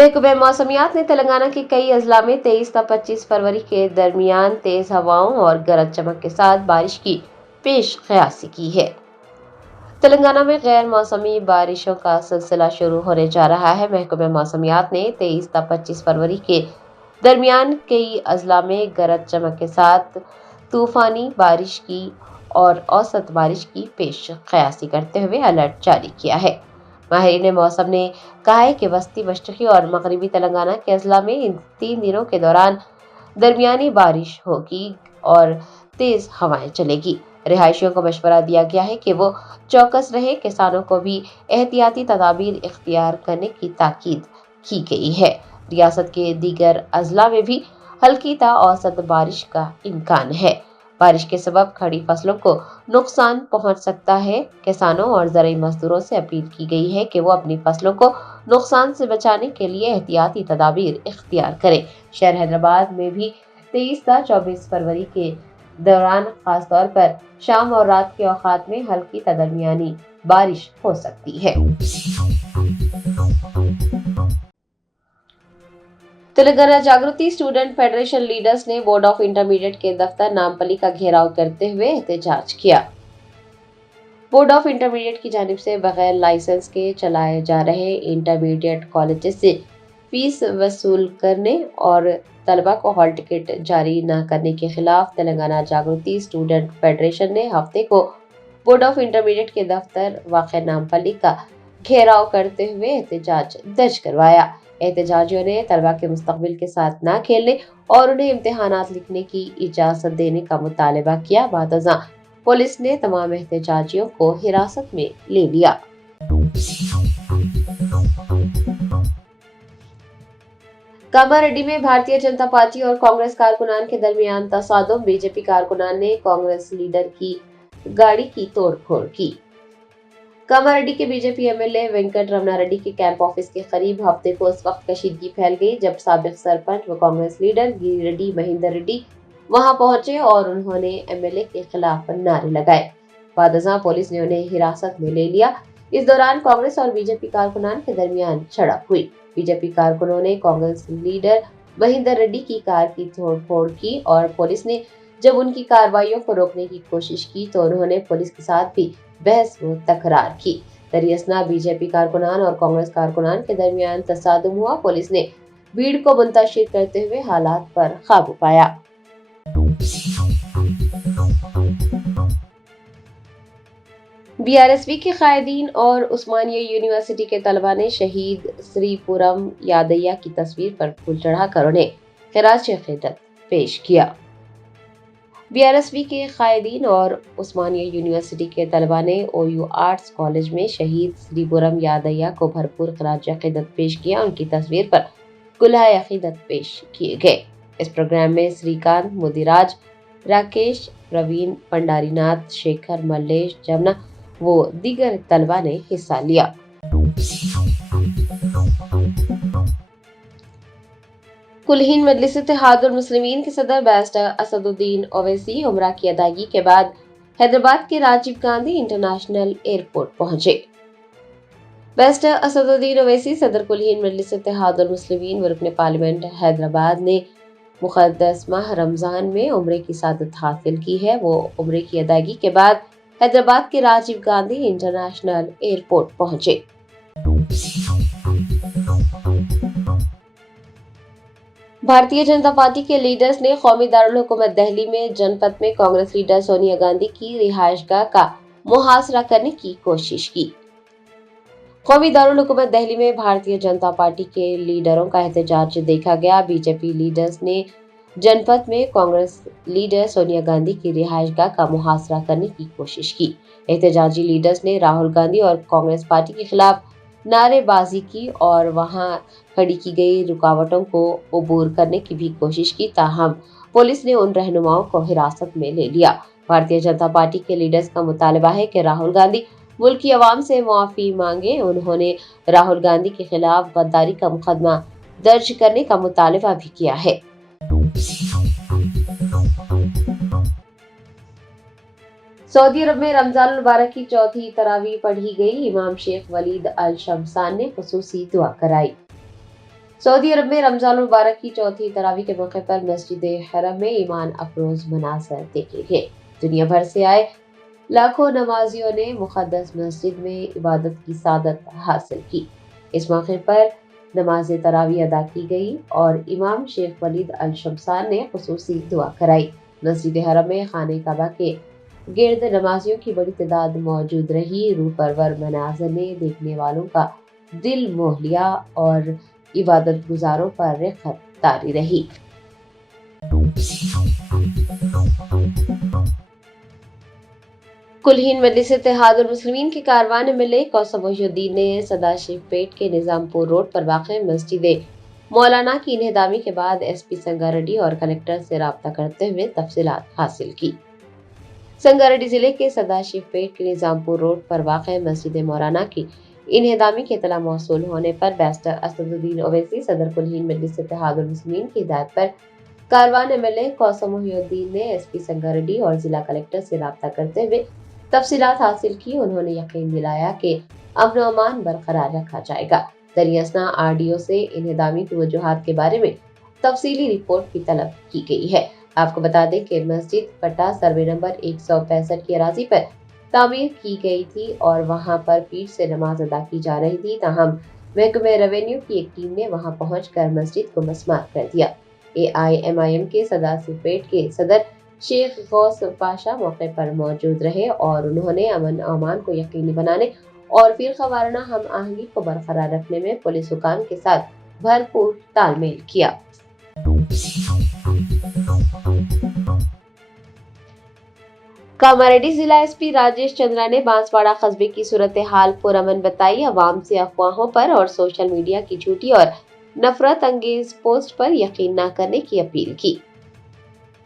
महकमे मौसमियात ने तेलंगाना के कई अजला में 23 ता 25 फरवरी के दरमियान तेज हवाओं और गरज चमक के साथ बारिश की पेश क़यासी की है। तेलंगाना में गैर मौसमी बारिशों का सिलसिला शुरू होने जा रहा है। महकमे मौसमियात ने 23 ता 25 फरवरी के दरमियान कई अजला में गरज चमक के साथ तूफानी बारिश की और औसत बारिश की पेश क़यासी करते हुए अलर्ट जारी किया है। माहिरीन मौसम ने कहा है कि वस्ती मशरक़ी और मगरबी तेलंगाना के अजला में इन 3 दिनों के दौरान दरमियानी बारिश होगी और तेज हवाएं चलेगी। रिहायशियों को मशवरा दिया गया है कि वो चौकस रहे। किसानों को भी एहतियाती तदाबीर इख्तियार करने की ताकीद की गई है। रियासत के दीगर अजला में भी हल्की ता औसत बारिश का इम्कान है। बारिश के सबब खड़ी फसलों को नुकसान पहुंच सकता है। किसानों और ज़राई मजदूरों से अपील की गई है कि वो अपनी फसलों को नुकसान से बचाने के लिए एहतियाती तदाबीर इख्तियार करें। शहर हैदराबाद में भी 23 ता 24 फरवरी के दौरान खास तौर पर शाम और रात के औकात में हल्की ता दरमियानी बारिश हो सकती है। तेलंगाना जागृति स्टूडेंट फेडरेशन लीडर्स ने बोर्ड ऑफ इंटरमीडिएट के दफ्तर नामपल्ली का घेराव करते हुए एहतजाज किया। बोर्ड ऑफ इंटरमीडिएट की जानिब से बगैर लाइसेंस के चलाए जा रहे इंटरमीडिएट कॉलेजेस से फीस वसूल करने और तलबा को हॉल टिकट जारी न करने के खिलाफ तेलंगाना जागृति स्टूडेंट फेडरेशन ने हफ्ते को बोर्ड ऑफ इंटरमीडिएट के दफ्तर वाक़े नामपल्ली का घेराव करते हुए एहतजाज दर्ज करवाया। एहतजाजियों ने तलबा के मुस्तकबिल के साथ ना खेलने और उन्हें इम्तिहानात लिखने की इजाज़त देने का मुतालबा किया। बादअज़ां पुलिस ने तमाम एहतजाजियों को हिरासत में ले लिया। कामारेड्डी में भारतीय जनता पार्टी और कांग्रेस कारकुनान के दरमियान तसादुम। बीजेपी कारकुनान ने कांग्रेस लीडर की गाड़ी की तोड़फोड़ की। कामारेड्डी के बीजेपी एमएलए वेंकट रमना रेड्डी के कैंप ऑफिस के करीब हफ्ते को उस वक्त कशीदगी फैल गई जब साबिक सरपंच व कांग्रेस लीडर गिरी रेड्डी महेंद्र रेड्डी वहां पहुंचे और उन्होंने एमएलए के खिलाफ नारे लगाए। बादअज़ां पुलिस ने उन्हें हिरासत में ले लिया। इस दौरान कांग्रेस और बीजेपी कारकुनान के दरमियान झड़प हुई। बीजेपी कारकुनों ने कांग्रेस लीडर महेंद्र रेड्डी की कार की तोड़फोड़ की और पुलिस ने जब उनकी कार्रवाइयों को रोकने की कोशिश की तो उन्होंने पुलिस के साथ भी बहस व तकरार की। दरियासना बीजेपी कारकुनान और कांग्रेस कारकुनान के दरमियान तसादुम हुआ। पुलिस ने भीड़ को मुंतशिर करते हुए हालात पर काबू पाया। बीआरएसवी के कायदीन और उस्मानिया यूनिवर्सिटी के तलबा ने शहीद श्रीपुरम यादయ్య की तस्वीर पर फूल चढ़ाकर उन्हें खिराज अकीदत पेश किया। बीआरएसवी के कायदीन और उस्मानिया यूनिवर्सिटी के तलबा ने ओयू आर्ट्स कॉलेज में शहीद श्रीपुरम यादయ్య को भरपूर खिराज अकीदत पेश किया। उनकी तस्वीर पर गुलाए अकीदत पेश किए गए। इस प्रोग्राम में श्रीकांत, मुदिराज, राकेश, प्रवीण, पंडारीनाथ, शेखर, मल्लेश, जमुना वो दीगर तलबा ने हिस्सा लिया। कुलहीन मजलिस इत्तेहादुल मुस्लिमीन के सदर बैरिस्टर असदुद्दीन ओवैसी उमरा की अदायगी के बाद हैदराबाद के राजीव गांधी इंटरनेशनल एयरपोर्ट पहुंचे। बैरिस्टर असदुद्दीन ओवैसी सदर कुलहीन मजलिस इत्तेहादुल मुस्लिमीन व रुकन पार्लियामेंट हैदराबाद ने मुक़द्दस माह रमजान में उम्रे की सादत हासिल की है। वो उम्रे की अदायगी के बाद हैदराबाद के राजीव गांधी इंटरनेशनल एयरपोर्ट पहुंचे। भारतीय जनता पार्टी के लीडर्स ने कौमी दारुल हुकूमत दिल्ली में जनपद में कांग्रेस लीडर सोनिया गांधी की रिहाइशगाह का मुहासरा करने की कोशिश की। कौमी दारुल हुकूमत दिल्ली में भारतीय जनता पार्टी के लीडरों का एहतजाज देखा गया। बीजेपी लीडर्स ने जनपद में कांग्रेस लीडर सोनिया गांधी की रिहाइशगाह का मुहासरा करने की कोशिश की। एहतजाजी लीडर्स ने राहुल गांधी और कांग्रेस पार्टी के खिलाफ नारेबाजी की और वहां खड़ी की गई रुकावटों को अबूर करने की भी कोशिश की। ताहम पुलिस ने उन रहनुमाओं को हिरासत में ले लिया। भारतीय जनता पार्टी के लीडर्स का मुतालबा है कि राहुल गांधी मुल्क की आवाम से मुआफी मांगे। उन्होंने राहुल गांधी के खिलाफ गद्दारी का मुकदमा दर्ज करने का मुतालबा भी किया है। सऊदी अरब में रमजान मुबारक की चौथी तरावी पढ़ी गई। इमाम शेख वलीद अल शमसान ने खुसूसी दुआ कराई। सऊदी अरब में रमजान मुबारक की चौथी तरावी के मौके पर मस्जिद हरम में ईमान अफरोज मनाज़र देखे गए। दुनिया भर से आए लाखों नमाजियों ने मुक़द्दस मस्जिद में इबादत की सादत हासिल की। इस मौके पर नमाज तरावी अदा की गई और इमाम शेख वलीद अल शमसान ने खुसूसी दुआ कराई। मस्जिद हरम में खाने काबा के गिर्द नमाजियों की बड़ी तादाद मौजूद रही। रूह परवर मनाज़र ने देखने वालों का दिल मोह लिया और इबादत गुजारों पर रेखत तारी रही। कुलहीन मजलिस इत्तेहादुल मुस्लिमीन के कारवान एमएलए कौसम मोहिउद्दीन ने सदाशिव पेट के निजामपुर रोड पर वाक़ मस्जिद मौलाना की इन्हदामी के बाद एसपी संगारेड्डी और कलेक्टर से राब्ता करते हुए तफसीलात हासिल की। संगारेड्डी जिले के सदाशिव पेट के निजामपुर रोड पर वाक़ मस्जिद मौलाना की इन्हदामी की इत्तला मौसूल होने पर बैरिस्टर असदुद्दीन ओवैसी सदर कुलहीन मजलिस इत्तेहादुल मुस्लिमीन की हिदायत पर कारवान एमएलए कौसम मोहिउद्दीन ने एसपी संगारेड्डी और जिला कलेक्टर से राब्ता करते हुए तफसीलात हासिल की। उन्होंने यकीन दिलाया कि अमन और अमान बरकरार रखा जाएगा। दरियासना आरडीओ से इन्हदामी की वजूहात के बारे में तफसीली रिपोर्ट भी तलब की गई है। आपको बता दें कि मस्जिद पट्टा सर्वे नंबर 165 की अराजी पर तामीर की गई थी और वहां पर पीर से नमाज अदा की जा रही थी। ताहम महकमे रेवेन्यू की एक टीम ने वहां पहुंचकर मस्जिद को मस्मार कर दिया। AIMIM के सदाशिव पेट के सदर शेख गौस पाशा मौके पर मौजूद रहे और उन्होंने अमन और अमान को यकीनी बनाने और फिरका वाराना हम आहंगी को बरकरार रखने में पुलिस हुकाम के साथ भरपूर तालमेल किया। कामारेड्डी जिला एसपी राजेश चंद्रा ने बांसवाड़ा कस्बे की सूरत हाल पुरअमन बताई। अवाम से अफवाहों पर और सोशल मीडिया की झूठी और नफरत अंगेज पोस्ट पर यकीन न करने की अपील की।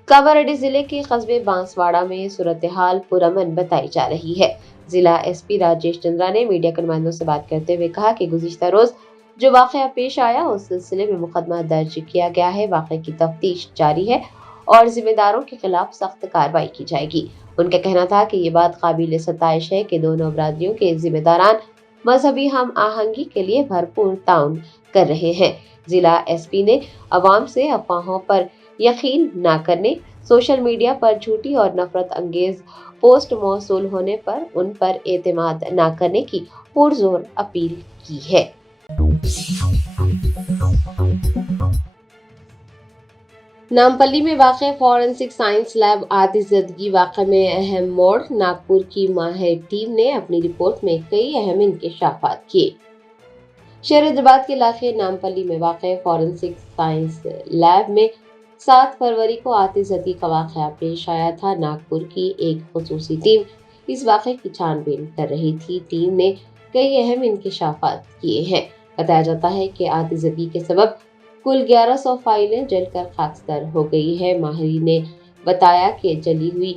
कामारेड्डी जिले के कस्बे बांसवाड़ा में सूरत हाल पुरअमन बताई जा रही है। जिला एसपी राजेश चंद्रा ने मीडिया के नुमाइंदों से बात करते हुए कहा कि गुज़िश्ता रोज जो वाक़या पेश आया उस सिलसिले में मुकदमा दर्ज किया गया है। वाक़े की तफ्तीश जारी है और जिम्मेदारों के खिलाफ सख्त कार्रवाई की जाएगी। उनका कहना था कि ये बात काबिल सताइश है कि दोनों अपराधियों के जिम्मेदारान मजहबी हम आहंगी के लिए भरपूर ताउन कर रहे हैं। जिला एसपी ने अवाम से अफवाहों पर यकीन न करने, सोशल मीडिया पर झूठी और नफरत अंगेज पोस्ट मौसूल होने पर उन पर एतमाद न करने की पुरजोर अपील की है। नामपल्ली में वाक़ फॉरेंसिक साइंस लैब आतिशज़दगी वाक़े में अहम मोड़। नागपुर की माहिर टीम ने अपनी रिपोर्ट में कई अहम इंकशाफात किए। शहर हैदराबाद के इलाके नामपल्ली में वाक़ फॉरेंसिक साइंस लैब में 7 फरवरी को आतिशज़दगी का वाक़या पेश आया था। नागपुर की एक खुसूसी टीम इस वाक़े की छानबीन कर रही थी। टीम ने कई अहम इंकशाफात किए हैं। बताया जाता है कि आतिशज़दगी के सबब कुल 1100 फाइलें जलकर खाकसतर हो गई है। माहिरीन ने बताया कि जली हुई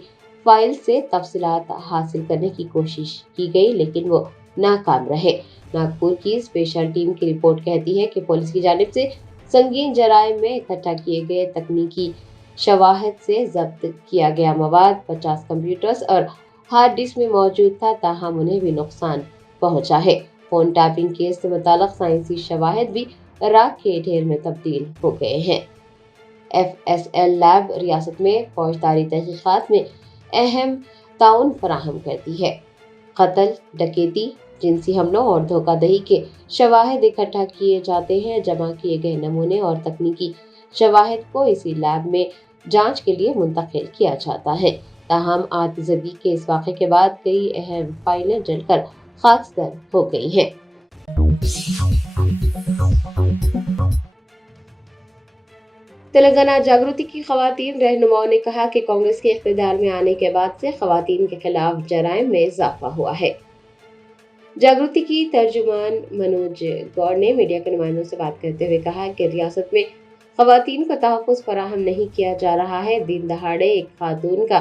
फाइल से तफसीलात हासिल करने की कोशिश की गई लेकिन वो नाकाम रहे। नागपुर की स्पेशल टीम की रिपोर्ट कहती है कि पुलिस की जानिब से संगीन जराइम में इकट्ठा किए गए तकनीकी शवाहिद से जब्त किया गया मवाद 50 कंप्यूटर्स और हार्ड डिस्क में मौजूद था, ताहम उन्हें भी नुकसान पहुंचा है। फोन टैपिंग केस से मुताल्लिक साइंसी शवाहिद भी राख के ढेर में तब्दील हो गए हैं। FSL लैब रियासत में फौजदारी तहकीकात में अहम ताउन फराहम करती है। कत्ल, डकैती, जिनसी हमलों और धोखाधड़ी के शवाहिद इकट्ठा किए जाते हैं। जमा किए गए नमूने और तकनीकी शवाहिद को इसी लैब में जांच के लिए मुंतकिल किया जाता है। ताहम आतिशज़दगी के इस वाक़े के बाद कई अहम फाइलें जलकर खाकसतर हो गई हैं। तेलंगाना जागृति की खवातीन रहनुमाओं ने कहा कि कांग्रेस के इख्तियार में आने के बाद से खवातीन के खिलाफ जराइम में इजाफा हुआ है। जागृति की तर्जुमान मनोज गौड़ ने मीडिया के नुमाइंदों से बात करते हुए कहा कि रियासत में खवातीन को तहफ़्फ़ुज़ फराहम नहीं किया जा रहा है। दिन दहाड़े एक खातून का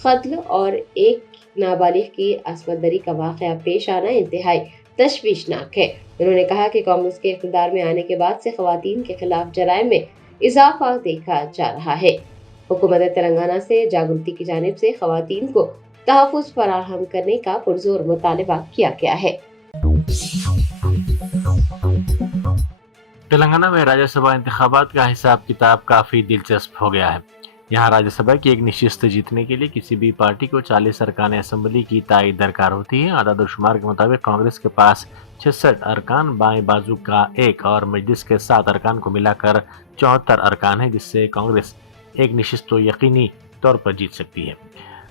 कत्ल और एक नाबालिग की असमत दरी का वाक़या पेश आना इंतहाई तशवीशनाक है। उन्होंने कहा कि कांग्रेस के इख्तियार में आने के बाद से खवातीन के खिलाफ जराइम में इजाफा देखा जा रहा है। हुकूमत तेलंगाना से जागृति की जानिब से खवातीन को तहफ़्फ़ुज़ फराहम करने का पुरज़ोर मुतालबा किया गया है। تلنگانہ میں راجیہ سبھا انتخابات کا حساب کتاب کافی دلچسپ ہو گیا ہے۔ یہاں راجیہ سبھا کی ایک نشست جیتنے کے لیے کسی بھی پارٹی کو 40 ارکان اسمبلی کی تائید درکار ہوتی ہے۔ اعداد و شمار کے مطابق کانگریس کے پاس 66 ارکان، بائیں بازو کا 1 اور مجلس کے 7 ارکان کو ملا کر 74 ارکان ہیں، جس سے کانگریس ایک نشست تو یقینی طور پر جیت سکتی ہے۔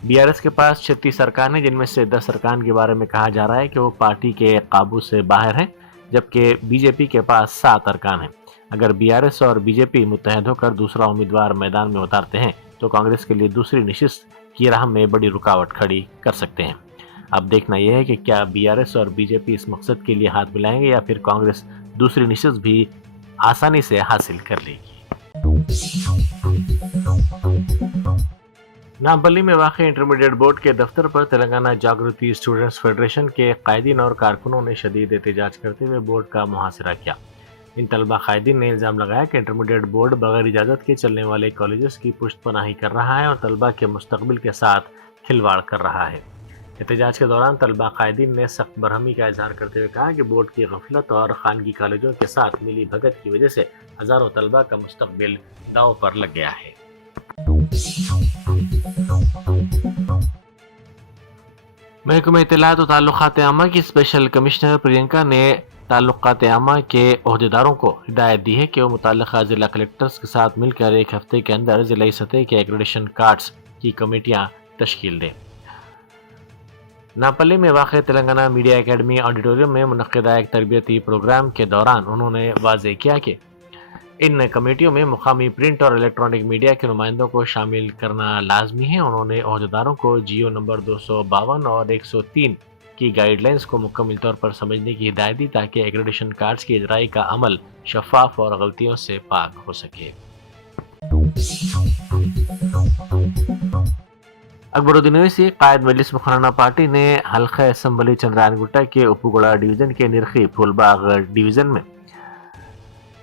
بی آر ایس کے پاس 36 ارکان ہیں، جن میں سے 10 ارکان کے بارے میں کہا جا رہا ہے کہ وہ پارٹی کے قابو سے باہر ہیں، جبکہ بی جے پی کے پاس 7 ارکان ہیں۔ اگر بی آر ایس اور بی جے پی متحد ہو کر دوسرا امیدوار میدان میں اتارتے ہیں تو کانگریس کے لیے دوسری نشست کی راہ میں بڑی رکاوٹ کھڑی کر سکتے ہیں۔ اب دیکھنا یہ ہے کہ کیا بی آر ایس اور بی جے پی اس مقصد کے لیے ہاتھ ملائیں گے یا پھر کانگریس دوسری نشست بھی آسانی سے حاصل کر لے گی۔ نامپلی میں واقع انٹرمیڈیٹ بورڈ کے دفتر پر تلنگانہ جاگرتی اسٹوڈنٹس فیڈریشن کے قائدین اور کارکنوں نے شدید احتجاج کرتے ہوئے بورڈ کا محاصرہ کیا۔ ان طلبہ قائدین نے الزام لگایا کہ انٹرمیڈیٹ بورڈ بغیر اجازت کے چلنے والے کالجز کی پشت پناہی کر رہا ہے اور طلبہ کے مستقبل کے ساتھ کھلواڑ کر رہا ہے۔ احتجاج کے دوران طلبہ قائدین نے سخت برہمی کا اظہار کرتے ہوئے کہا کہ بورڈ کی غفلت اور خانگی کالجوں کے ساتھ ملی بھگت کی وجہ سے ہزاروں طلبہ کا مستقبل داؤ پر لگ گیا ہے۔ محکمہ اطلاعات و تعلقات عامہ کی اسپیشل کمشنر پرینکا نے تعلقات عامہ کے عہدیداروں کو ہدایت دی ہے کہ وہ متعلقہ ضلع کلکٹرز کے ساتھ مل کر ایک ہفتے کے اندر ضلعی سطح کے ایگریڈیشن کارڈز کی کمیٹیاں تشکیل دیں۔ ناپلی میں واقع تلنگانہ میڈیا اکیڈمی آڈیٹوریم میں منعقدہ ایک تربیتی پروگرام کے دوران انہوں نے واضح کیا کہ ان کمیٹیوں میں مقامی پرنٹ اور الیکٹرانک میڈیا کے نمائندوں کو شامل کرنا لازمی ہے۔ انہوں نے عہدیداروں کو جیو نمبر 252 اور 103 کی گائیڈ لائنز کو مکمل طور پر سمجھنے کی ہدایت دی تاکہ ایگریڈیشن کارڈز کی اجرائی کا عمل شفاف اور غلطیوں سے پاک ہو سکے۔ اکبر الدین اویسی قائد مجلس مکھرانہ پارٹی نے حلقہ اسمبلی چندرائن گٹا کے اپوگڑا ڈویژن کے نرخی پھول باغ ڈویژن میں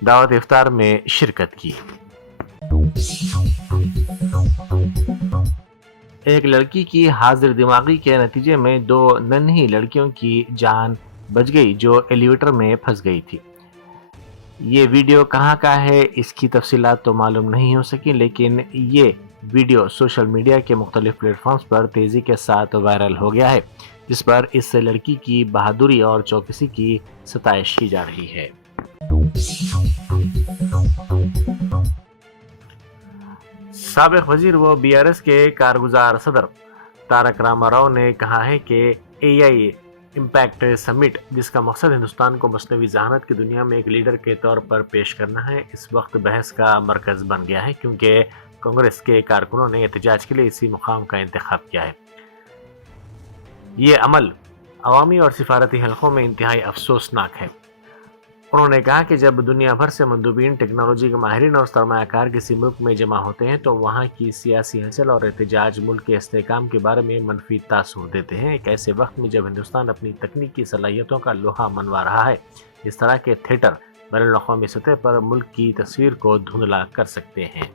دعوت افطار میں شرکت کی۔ ایک لڑکی کی حاضر دماغی کے نتیجے میں 2 ننھی لڑکیوں کی جان بچ گئی جو ایلیویٹر میں پھنس گئی تھی۔ یہ ویڈیو کہاں کا ہے اس کی تفصیلات تو معلوم نہیں ہو سکی، لیکن یہ ویڈیو سوشل میڈیا کے مختلف پلیٹ فارمز پر تیزی کے ساتھ وائرل ہو گیا ہے، جس پر اس لڑکی کی بہادری اور چوکسی کی ستائش کی جا رہی ہے۔ سابق وزیر و بی آر ایس کے کارگزار صدر تارک راما راؤ نے کہا ہے کہ اے آئی امپیکٹ سمٹ، جس کا مقصد ہندوستان کو مصنوعی ذہانت کی دنیا میں ایک لیڈر کے طور پر پیش کرنا ہے، اس وقت بحث کا مرکز بن گیا ہے کیونکہ کانگریس کے کارکنوں نے احتجاج کے لیے اسی مقام کا انتخاب کیا ہے۔ یہ عمل عوامی اور سفارتی حلقوں میں انتہائی افسوسناک ہے۔ انہوں نے کہا کہ جب دنیا بھر سے مندوبین، ٹیکنالوجی کے ماہرین اور سرمایہ کار کسی ملک میں جمع ہوتے ہیں تو وہاں کی سیاسی ہلچل اور احتجاج ملک کے استحکام کے بارے میں منفی تاثر دیتے ہیں۔ ایک ایسے وقت میں جب ہندوستان اپنی تکنیکی صلاحیتوں کا لوہا منوا رہا ہے، اس طرح کے تھیٹر بین الاقوامی سطح پر ملک کی تصویر کو دھندلا کر سکتے ہیں۔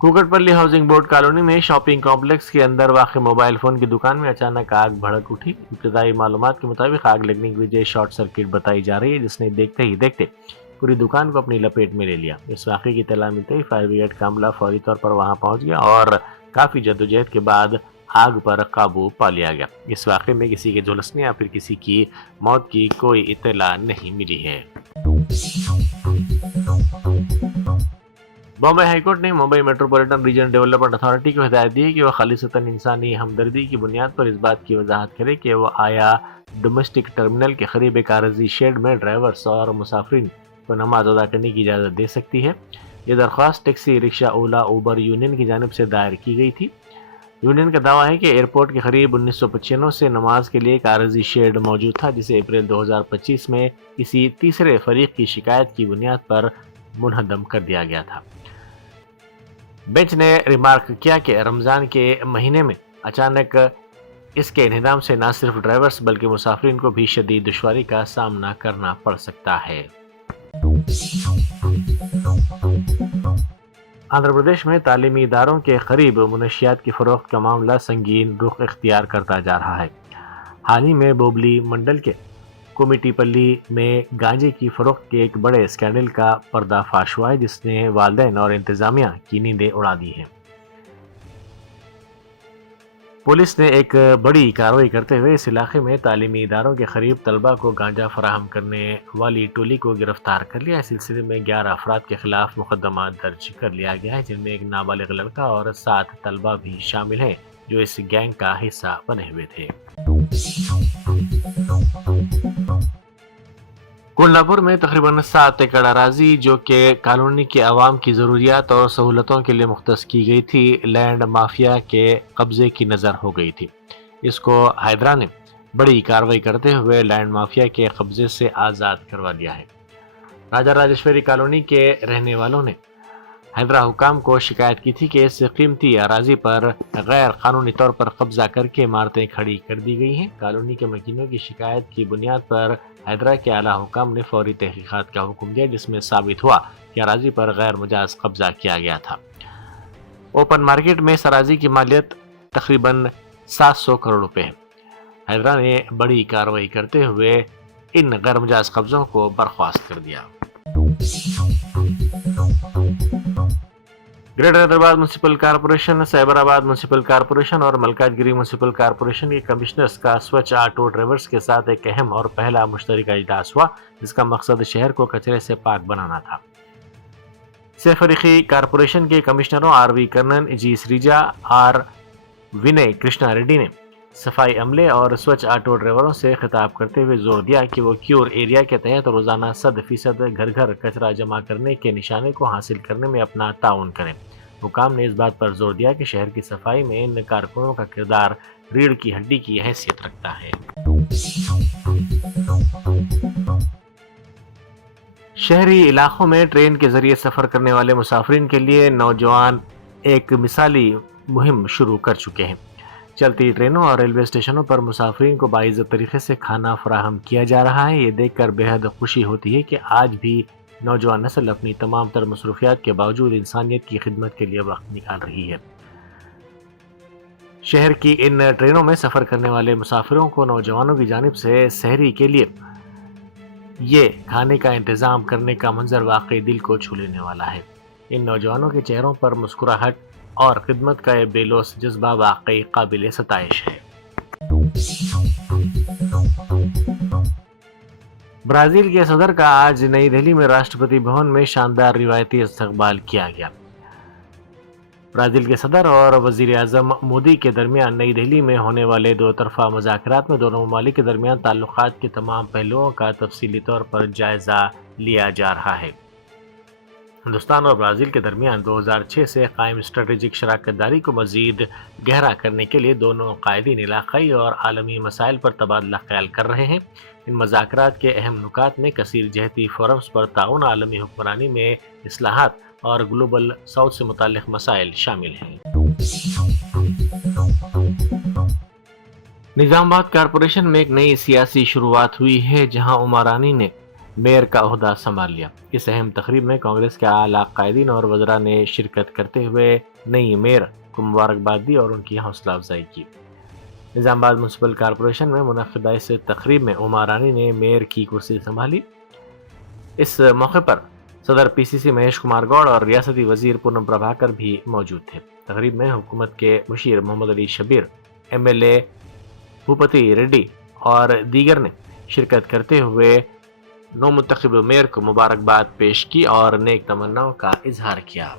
کوکٹ پلی ہاؤسنگ بورڈ کالونی میں شاپنگ کمپلیکس کے اندر واقع موبائل فون کی دکان میں اچانک آگ بھڑک اٹھی۔ ابتدائی معلومات کے مطابق آگ لگنے کی وجہ شارٹ سرکٹ بتائی جا رہی ہے، جس نے دیکھتے ہی دیکھتے پوری دکان کو اپنی لپیٹ میں لے لیا۔ اس واقعے کی اطلاع ملتے ہی فائر بریگیڈ کا عملہ فوری طور پر وہاں پہنچ گیا اور کافی جدوجہد کے بعد آگ پر قابو پا لیا گیا۔ اس واقعے میں کسی کے جھلسنے یا پھر کسی کی موت کی کوئی اطلاع نہیں ملی ہے۔ بامبے ہائی کورٹ نے Mumbai metropolitan region development authority کو ہدایت دی ہے کہ وہ خالصتاً انسانی ہمدردی کی بنیاد پر اس بات کی وضاحت کرے کہ وہ آیا ڈومیسٹک ٹرمینل کے قریب ایک عارضی شیڈ میں ڈرائیورز اور مسافرین کو نماز ادا کرنے کی اجازت دے سکتی ہے۔ یہ درخواست ٹیکسی، رکشہ، اولا، اوبر یونین کی جانب سے دائر کی گئی تھی۔ یونین کا دعویٰ ہے کہ ایئرپورٹ کے قریب 1995 سے نماز کے لیے ایک عارضی شیڈ موجود تھا، جسے اپریل 2025 میں کسی تیسرے فریق کی شکایت کی بنیاد پر منہدم کر دیا گیا تھا۔ بینچ نے ریمارک کیا کہ رمضان کے مہینے میں اچانک اس کے انہدام سے نہ صرف ڈرائیورز بلکہ مسافرین کو بھی شدید دشواری کا سامنا کرنا پڑ سکتا ہے۔ آندھرا پردیش میں تعلیمی اداروں کے قریب منشیات کی فروخت کا معاملہ سنگین رخ اختیار کرتا جا رہا ہے۔ حال ہی میں بوبلی منڈل کے کومیٹی پلی میں گانجے کی فروخت کے ایک بڑے اسکینڈل کا پردہ فاش ہوا ہے جس نے والدین اور انتظامیہ کی نیندیں اڑا دی ہیں۔ پولیس نے ایک بڑی کارروائی کرتے ہوئے اس علاقے میں تعلیمی اداروں کے قریب طلبہ کو گانجا فراہم کرنے والی ٹولی کو گرفتار کر لیا۔ اس سلسلے میں 11 افراد کے خلاف مقدمہ درج کر لیا گیا ہے، جن میں ایک نابالغ لڑکا اور 7 طلبہ بھی شامل ہیں جو اس گینگ کا حصہ بنے ہوئے تھے۔ کولہاپور میں تقریباً 7 ایکڑ اراضی جو کہ کالونی کے عوام کی ضروریات اور سہولتوں کے لیے مختص کی گئی تھی، لینڈ مافیا کے قبضے کی نظر ہو گئی تھی۔ اس کو ہائیدرا نے بڑی کارروائی کرتے ہوئے لینڈ مافیا کے قبضے سے آزاد کروا دیا ہے۔ راجہ راجیشوری کالونی کے رہنے والوں نے ہائیدرا حکام کو شکایت کی تھی کہ اس قیمتی اراضی پر غیر قانونی طور پر قبضہ کر کے عمارتیں کھڑی کر دی گئی ہیں۔ کالونی کے مکینوں کی شکایت کی بنیاد پر ہائیدرا کے اعلیٰ حکام نے فوری تحقیقات کا حکم دیا، جس میں ثابت ہوا کہ اراضی پر غیر مجاز قبضہ کیا گیا تھا۔ اوپن مارکیٹ میں اس اراضی کی مالیت تقریباً 700 کروڑ روپے ہے۔ ہائیدرا نے بڑی کارروائی کرتے ہوئے ان غیر مجاز قبضوں کو برخاست کر دیا۔ Greater Hyderabad municipal corporation, cyber آباد میونسپل کارپوریشن اور ملکاج گری میونسپل کارپوریشن کے کمشنرز کا سوچھ آٹو ڈرائیورز کے ساتھ ایک اہم اور پہلا مشترکہ اجلاس ہوا، جس کا مقصد شہر کو کچرے سے پاک بنانا تھا۔ سہ فریقی کارپوریشن کے کمشنروں R V Karnan, G Srija, R Vinay Krishna ready نے صفائی عملے اور سوچھ آٹو ڈرائیوروں سے خطاب کرتے ہوئے زور دیا کہ وہ کیور ایریا کے تحت روزانہ 100% گھر گھر کچرا جمع کرنے کے نشانے کو حاصل کرنے میں اپنا تعاون کریں۔ حکام نے اس بات پر زور دیا کہ شہر کی صفائی میں ان کارکنوں کا کردار ریڑھ کی ہڈی کی حیثیت رکھتا ہے۔ شہری علاقوں میں ٹرین کے ذریعے سفر کرنے والے مسافرین کے لیے نوجوان ایک مثالی مہم شروع کر چکے ہیں۔ چلتی ٹرینوں اور ریلوے اسٹیشنوں پر مسافرین کو باعزت طریقے سے کھانا فراہم کیا جا رہا ہے۔ یہ دیکھ کر بے حد خوشی ہوتی ہے کہ آج بھی نوجوان نسل اپنی تمام تر مصروفیات کے باوجود انسانیت کی خدمت کے لیے وقت نکال رہی ہے۔ شہر کی ان ٹرینوں میں سفر کرنے والے مسافروں کو نوجوانوں کی جانب سے سحری کے لیے یہ کھانے کا انتظام کرنے کا منظر واقعی دل کو چھو لینے والا ہے۔ ان نوجوانوں کے چہروں پر مسکراہٹ اور خدمت کا یہ بے لوث جذبہ واقعی قابل ستائش ہے۔ برازیل کے صدر کا آج نئی دہلی میں راشٹرپتی بھون میں شاندار روایتی استقبال کیا گیا۔ برازیل کے صدر اور وزیر اعظم مودی کے درمیان نئی دہلی میں ہونے والے دو طرفہ مذاکرات میں دونوں ممالک کے درمیان تعلقات کے تمام پہلوؤں کا تفصیلی طور پر جائزہ لیا جا رہا ہے۔ ہندوستان اور برازیل کے درمیان 2006 سے قائم اسٹریٹجک شراکت داری کو مزید گہرا کرنے کے لیے دونوں قائدین علاقائی اور عالمی مسائل پر تبادلہ خیال کر رہے ہیں۔ ان مذاکرات کے اہم نکات میں کثیر جہتی فورمز پر تعاون، عالمی حکمرانی میں اصلاحات اور گلوبل ساؤتھ سے متعلق مسائل شامل ہیں۔ نظام آباد کارپوریشن میں ایک نئی سیاسی شروعات ہوئی ہے، جہاں عمرانی نے میئر کا عہدہ سنبھال لیا۔ اس اہم تقریب میں کانگریس کے اعلیٰ قائدین اور وزراء نے شرکت کرتے ہوئے نئی میئر کو مبارکباد دی اور ان کی حوصلہ افزائی کی۔ نظام آباد میونسپل کارپوریشن میں منعقدہ اس تقریب میں عمرانی نے میئر کی کرسی سنبھالی۔ اس موقع پر صدر پی سی سی مہیش کمار گوڑ اور ریاستی وزیر پونم پربھاکر بھی موجود تھے۔ تقریب میں حکومت کے مشیر Mohammed Ali Shabbir, M L A Bhupathi Reddy اور دیگر نے شرکت کرتے ہوئے نو منتخب میئر کو مبارکباد پیش کی اور نیک تمناؤں کا اظہار کیا۔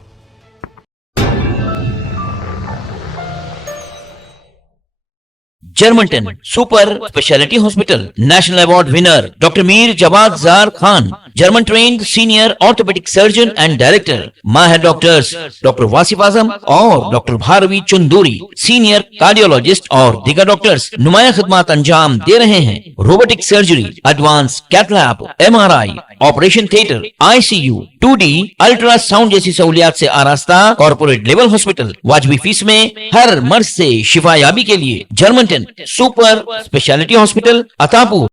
Germanten super speciality hospital national award winner doctor Mir Jawad Zar Khan, German trained senior orthopaedic surgeon and director, ماہر ڈاکٹرز ڈاکٹر واصف اعظم اور doctor Bharavi Chanduri, senior cardiologist اور دیگر ڈاکٹرز نمایاں خدمات انجام دے رہے ہیں۔ Robotic surgery, advance cath lab, M R I, operation theatre, I C U, 2D ultra sound جیسی سہولیات سے آراستہ کارپوریٹ لیول ہاسپٹل، واجبی فیس میں ہر مرض سے شفا یابی کے لیے جرمنٹن سپر اسپیشلٹی ہاسپٹل، عطاپور۔